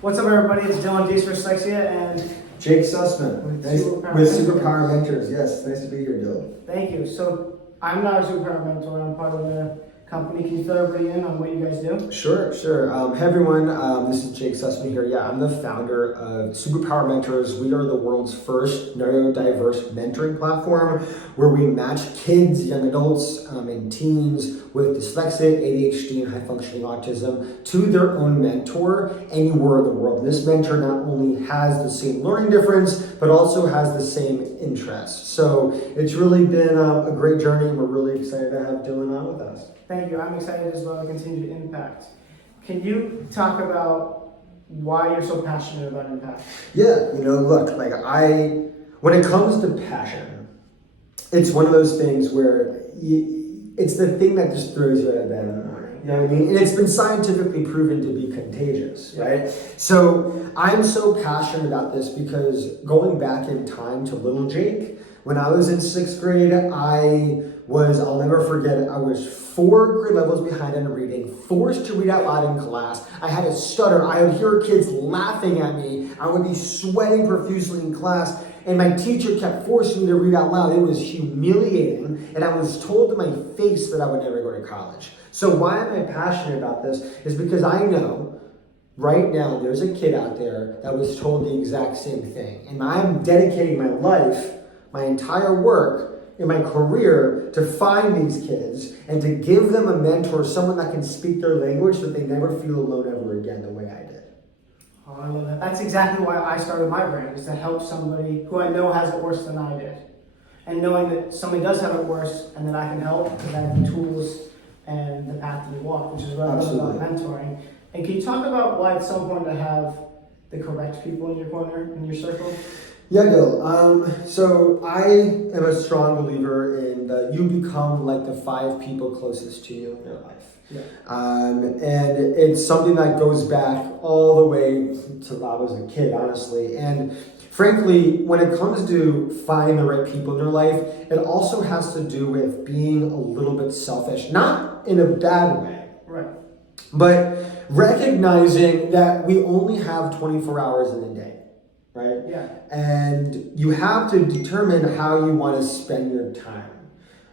What's up, everybody? It's Dylan Dees for Dyslexia and Jake Sussman with Superpower Mentors. Yes, nice to be here, Dylan. Thank you. So I'm not a Superpower Mentor. I'm part of the company. Can you fill everybody in on what you guys do? Sure. Hey, everyone. This is Jake Sussman here. Yeah, I'm the founder of Superpower Mentors. We are the world's first neurodiverse mentoring platform where we match kids, young adults, and teens with dyslexia, ADHD, and high-functioning autism to their own mentor anywhere in the world. This mentor not only has the same learning difference, but also has the same interests. So it's really been a great journey, and we're really excited to have Dylan on with us. Thank you. I'm excited as well to continue to impact. Can you talk about why you're so passionate about impact? Yeah, look, when it comes to passion, it's one of those things where it's the thing that just throws you out of bed in the morning. You know what I mean? And it's been scientifically proven to be contagious, right? So I'm so passionate about this because going back in time to little Jake, when I was in 6th grade, I'll never forget, I was 4 grade levels behind in reading, forced to read out loud in class. I had a stutter. I would hear kids laughing at me. I would be sweating profusely in class, and my teacher kept forcing me to read out loud. It was humiliating, and I was told to my face that I would never go to college. So why am I passionate about this is because I know right now there's a kid out there that was told the exact same thing, and I'm dedicating my life, my entire work, in my career to find these kids and to give them a mentor, someone that can speak their language so that they never feel alone ever again the way I did. Oh, I love that. That's exactly why I started my brand, is to help somebody who I know has it worse than I did. And knowing that somebody does have it worse and that I can help, and I have the tools and the path to walk, which is what I love about mentoring. And can you talk about why it's so important to have the correct people in your corner, in your circle? Yeah, Bill. So I am a strong believer in that you become like the 5 people closest to you in your life. Yeah. And it's something that goes back all the way to when I was a kid, honestly. And frankly, when it comes to finding the right people in your life, it also has to do with being a little bit selfish, not in a bad way. Right. But recognizing that we only have 24 hours in a day. Right? Yeah. And you have to determine how you want to spend your time.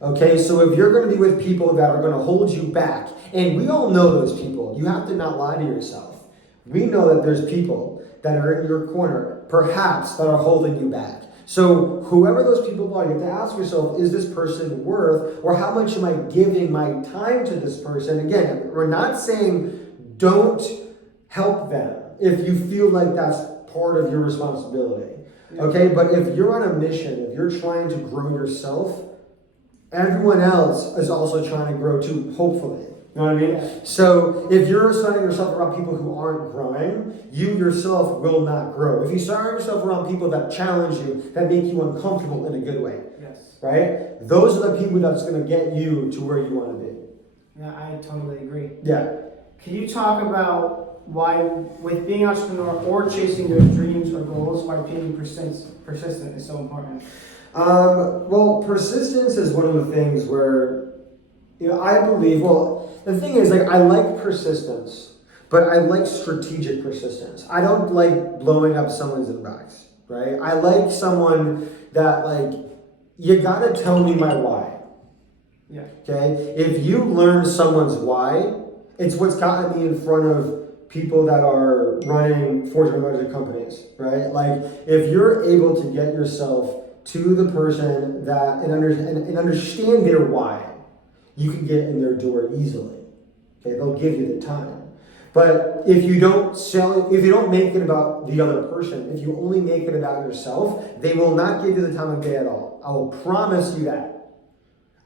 Okay, so if you're going to be with people that are going to hold you back, and we all know those people, you have to not lie to yourself. We know that there's people that are in your corner, perhaps, that are holding you back. So whoever those people are, you have to ask yourself, is this person worth, or how much am I giving my time to this person? Again, we're not saying don't help them if you feel like that's part of your responsibility. Okay, but if you're on a mission, if you're trying to grow yourself, everyone else is also trying to grow too, hopefully. You know what I mean? Yeah. So if you're surrounding yourself around people who aren't growing, you yourself will not grow. If you surround yourself around people that challenge you, that make you uncomfortable in a good way, Yes. right? Those are the people that's going to get you to where you want to be. Yeah, I totally agree. Yeah. Can you talk about why, with being an entrepreneur or chasing your dreams or goals, why being persistent is so important? Well, persistence is one of the things where, I believe, the thing is, I like persistence, but I like strategic persistence. I don't like blowing up someone's inbox, right? I like someone that, you gotta tell me my why. Yeah. Okay? If you learn someone's why, it's what's gotten me in front of people that are running Fortune 100 companies, right? If you're able to get yourself to the person that and understand their why, you can get in their door easily. Okay, they'll give you the time. But if you don't make it about the other person, if you only make it about yourself, they will not give you the time of day at all. I will promise you that.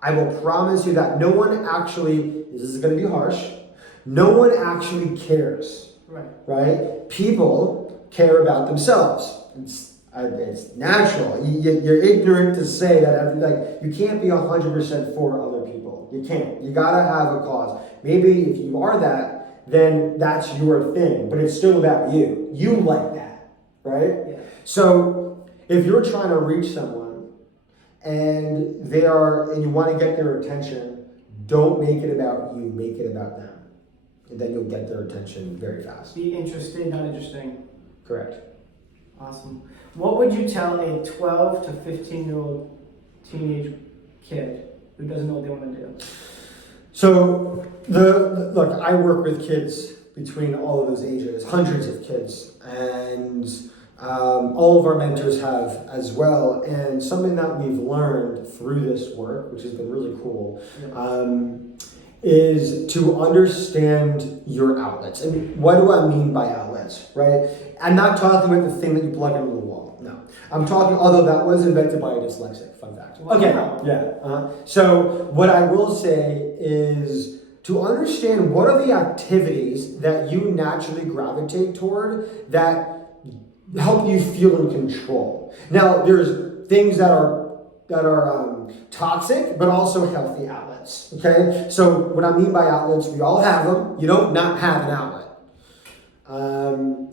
I will promise you that no one actually, this is going to be harsh, no one actually cares. Right? People care about themselves. It's natural. You're ignorant to say that you can't be 100% for other people. You can't. You gotta have a cause. Maybe if you are that, then that's your thing. But it's still about you. You like that, right? Yeah. So if you're trying to reach someone and you want to get their attention, don't make it about you. Make it about them. and then you'll get their attention very fast. Be interested, not interesting. Correct. Awesome. What would you tell a 12 to 15-year-old teenage kid who doesn't know what they want to do? So, look, I work with kids between all of those ages, hundreds of kids, and all of our mentors have as well. And something that we've learned through this work, which has been really cool, is to understand your outlets. And what do I mean by outlets, right? I'm not talking about the thing that you plug into the wall. No. I'm talking, although that was invented by a dyslexic, fun fact. Okay, yeah. So what I will say is to understand what are the activities that you naturally gravitate toward that help you feel in control. Now, there's things that are toxic, but also healthy outlets. Okay, so what I mean by outlets, we all have them. You don't not have an outlet.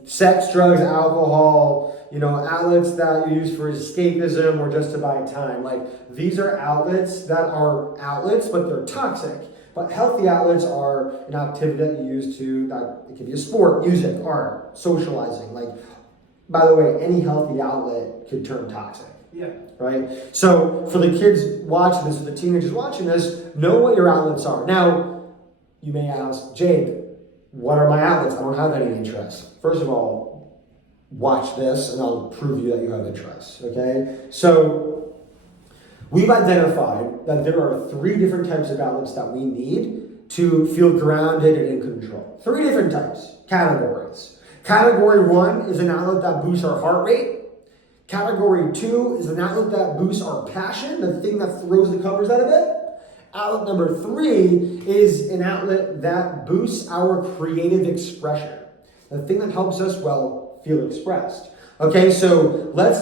Sex, drugs, alcohol, outlets that you use for escapism or just to buy time. Like, these are outlets that are outlets, but they're toxic. But healthy outlets are an activity that you use it can be a sport, music, art, socializing. Like, by the way, any healthy outlet could turn toxic. Yeah. Right? So for the kids watching this, or the teenagers watching this, know what your outlets are. Now, you may ask, Jake, what are my outlets? I don't have any interests. First of all, watch this and I'll prove you that you have interests. Okay? So we've identified that there are 3 different types of outlets that we need to feel grounded and in control. 3 different types, categories. Category 1 is an outlet that boosts our heart rate. Category 2 is an outlet that boosts our passion, the thing that throws the covers out of it. Outlet number 3 is an outlet that boosts our creative expression, the thing that helps us, feel expressed. Okay, so let's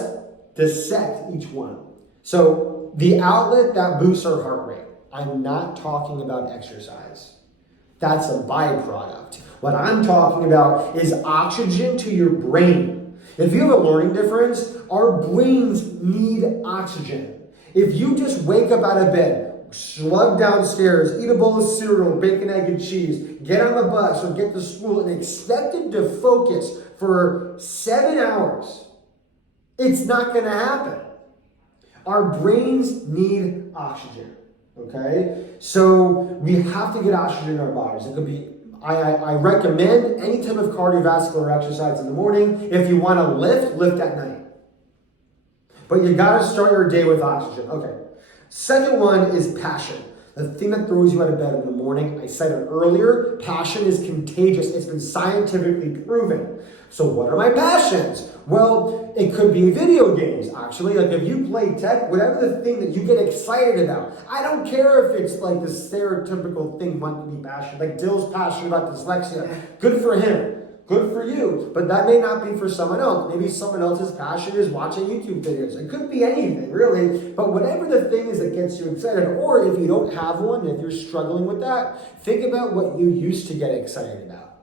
dissect each one. So the outlet that boosts our heart rate, I'm not talking about exercise. That's a byproduct. What I'm talking about is oxygen to your brain. If you have a learning difference, our brains need oxygen. If you just wake up out of bed, slug downstairs, eat a bowl of cereal, bacon, egg, and cheese, get on the bus or get to school and expected to focus for 7 hours, it's not going to happen. Our brains need oxygen, okay? So we have to get oxygen in our bodies. It could be, I recommend any type of cardiovascular exercise in the morning. If you want to lift at night. But you got to start your day with oxygen. Okay. Second one is passion. The thing that throws you out of bed in the morning. I said it earlier, passion is contagious. It's been scientifically proven. So what are my passions? Well, it could be video games, actually. Like if you play tech, whatever the thing that you get excited about. I don't care if it's like the stereotypical thing might be passionate. Like Dill's passionate about dyslexia. Good for him. Good for you. But that may not be for someone else. Maybe someone else's passion is watching YouTube videos. It could be anything, really. But whatever the thing is that gets you excited, or if you don't have one, if you're struggling with that, think about what you used to get excited about.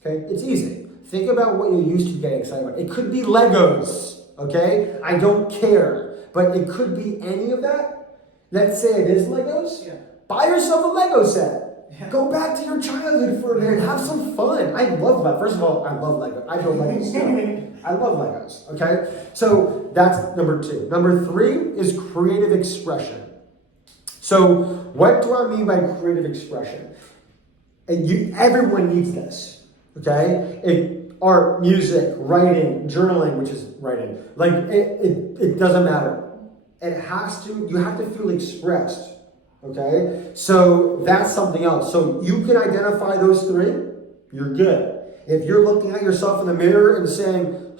Okay? It's easy. Think about what you used to get excited about. It could be Legos. Okay? I don't care. But it could be any of that. Let's say it is Legos. Yeah. Buy yourself a Lego set. Yeah. Go back to your childhood for a minute and have some fun. I love Legos. First of all, I love Legos. I build Legos still. I love Legos. Okay? So that's number 2. Number 3 is creative expression. So what do I mean by creative expression? Everyone needs this. Okay? Art, music, writing, journaling, which is writing. Like it doesn't matter. You have to feel expressed. Okay, so that's something else. So you can identify those 3, you're good. If you're looking at yourself in the mirror and saying,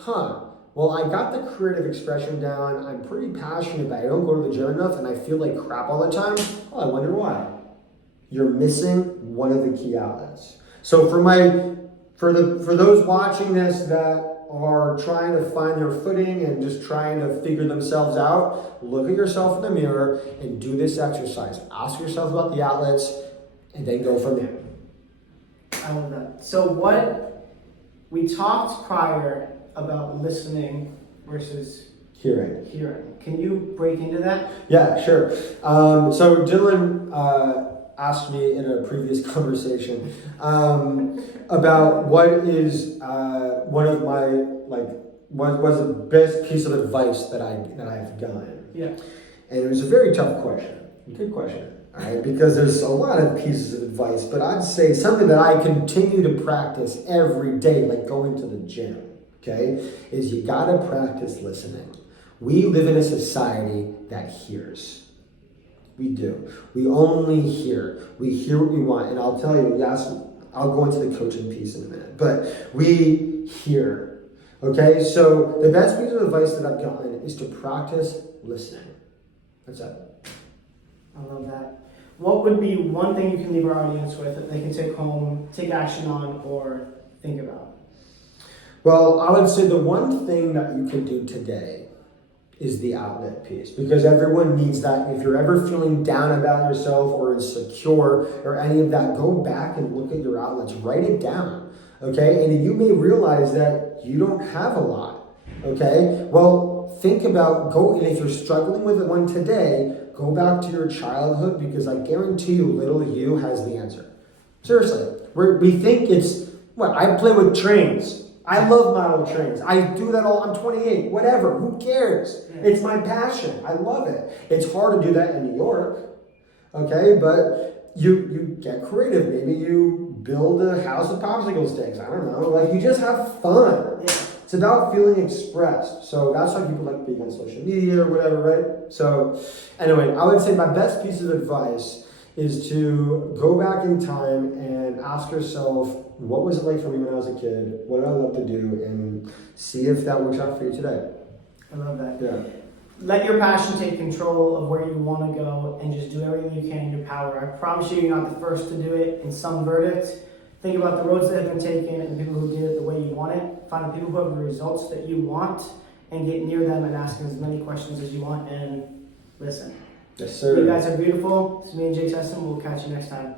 well, I got the creative expression down, I'm pretty passionate about it, I don't go to the gym enough and I feel like crap all the time, I wonder why. You're missing one of the key outlets. So for those watching this that are trying to find their footing and just trying to figure themselves out, look at yourself in the mirror and do this exercise. Ask yourself about the outlets and then go from there. I love that. So we talked prior about listening versus hearing. Can you break into that? Yeah, sure. So Dylan, asked me in a previous conversation about what is one of my what was the best piece of advice that I've gotten. Yeah. And it was a very tough question. Good question. All right, because there's a lot of pieces of advice, but I'd say something that I continue to practice every day, like going to the gym. Okay, is you gotta practice listening. We live in a society that hears. We do. We only hear. We hear what we want. And I'll tell you, yes, I'll go into the coaching piece in a minute. But we hear. Okay? So the best piece of advice that I've gotten is to practice listening. That's it. I love that. What would be one thing you can leave our audience with that they can take home, take action on, or think about? Well, I would say the one thing that you can do today is the outlet piece, because everyone needs that. If you're ever feeling down about yourself or insecure or any of that, go back and look at your outlets, write it down, okay? And you may realize that you don't have a lot, okay? Well, think about, and if you're struggling with one today, go back to your childhood, because I guarantee you little you has the answer. Seriously, we think it's, I play with trains. I love model trains. I do that I'm 28, whatever, who cares? It's my passion. I love it. It's hard to do that in New York, okay? But you get creative. Maybe you build a house with popsicle sticks. I don't know. You just have fun. Yeah. It's about feeling expressed. So that's why people like being on social media or whatever, right? So anyway, I would say my best piece of advice is to go back in time and ask yourself, what was it like for me when I was a kid? What did I love to do? And see if that works out for you today. I love that. Yeah. Let your passion take control of where you want to go and just do everything you can in your power. I promise you, you're not the first to do it in some verdict. Think about the roads that have been taken and the people who did it the way you want it. Find the people who have the results that you want and get near them and ask them as many questions as you want and listen. Yes, sir. You guys are beautiful. This is me and Jake Sesson. We'll catch you next time.